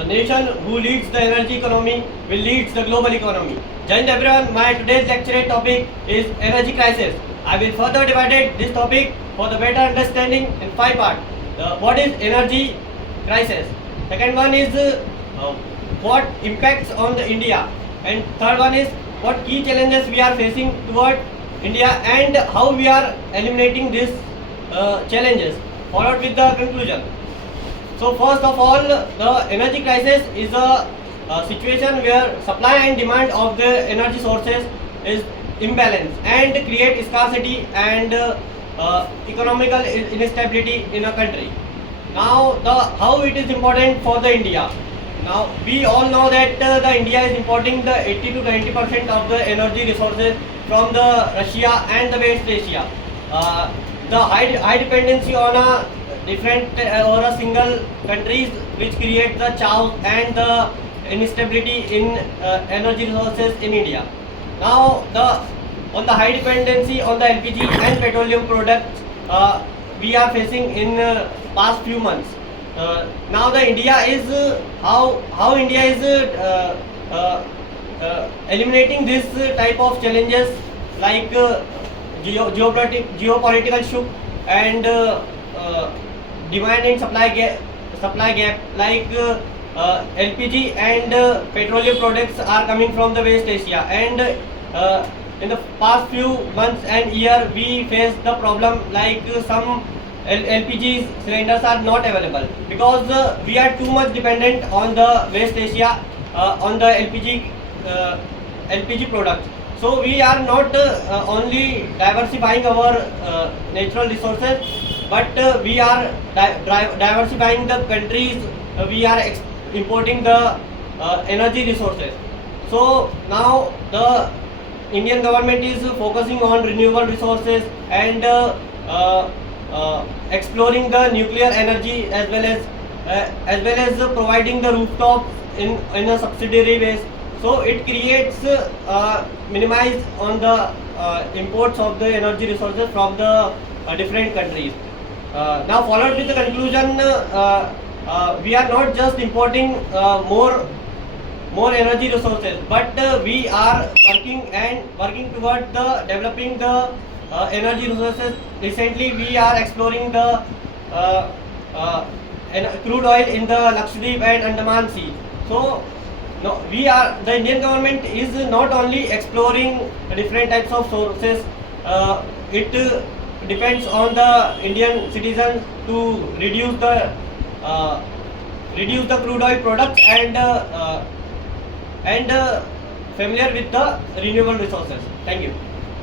the nation who leads the energy economy will lead the global economy. Jai Hind everyone, my today's lecture topic is energy crisis. I will further divide this topic for the better understanding in 5 parts. What is energy crisis? Second one is what impacts on the India, and third one is what key challenges we are facing toward India and how we are eliminating these challenges, followed with the conclusion. So first of all, the energy crisis is a situation where supply and demand of the energy sources is imbalanced and create scarcity and economical instability in a country. Now, how it is important for the India. Now, we all know that the India is importing the 80 to 90% of the energy resources from the Russia and the West Asia. The high dependency on a different or a single countries, which create the chaos and the instability in energy resources in India. Now, on the high dependency on the LPG and petroleum products, we are facing in past few months. Now the India is how India is eliminating this type of challenges like geopolitical shock and demand and supply gap like LPG and petroleum products are coming from the West Asia, and in the past few months and year we face the problem like some LPG cylinders are not available because we are too much dependent on the West Asia on the LPG products. So we are not only diversifying our natural resources, but we are diversifying the countries. We are importing the energy resources. So now the Indian government is focusing on renewable resources and exploring the nuclear energy as well as providing the rooftops in a subsidiary base. So it creates minimize on the imports of the energy resources from the different countries. Now followed with the conclusion, we are not just importing more energy resources, but we are working toward the developing the energy resources. Recently, we are exploring the crude oil in the Lakshadweep and Andaman Sea. So, no, the Indian government is not only exploring different types of sources. It depends on the Indian citizens to reduce the crude oil products and familiar with the renewable resources. Thank you.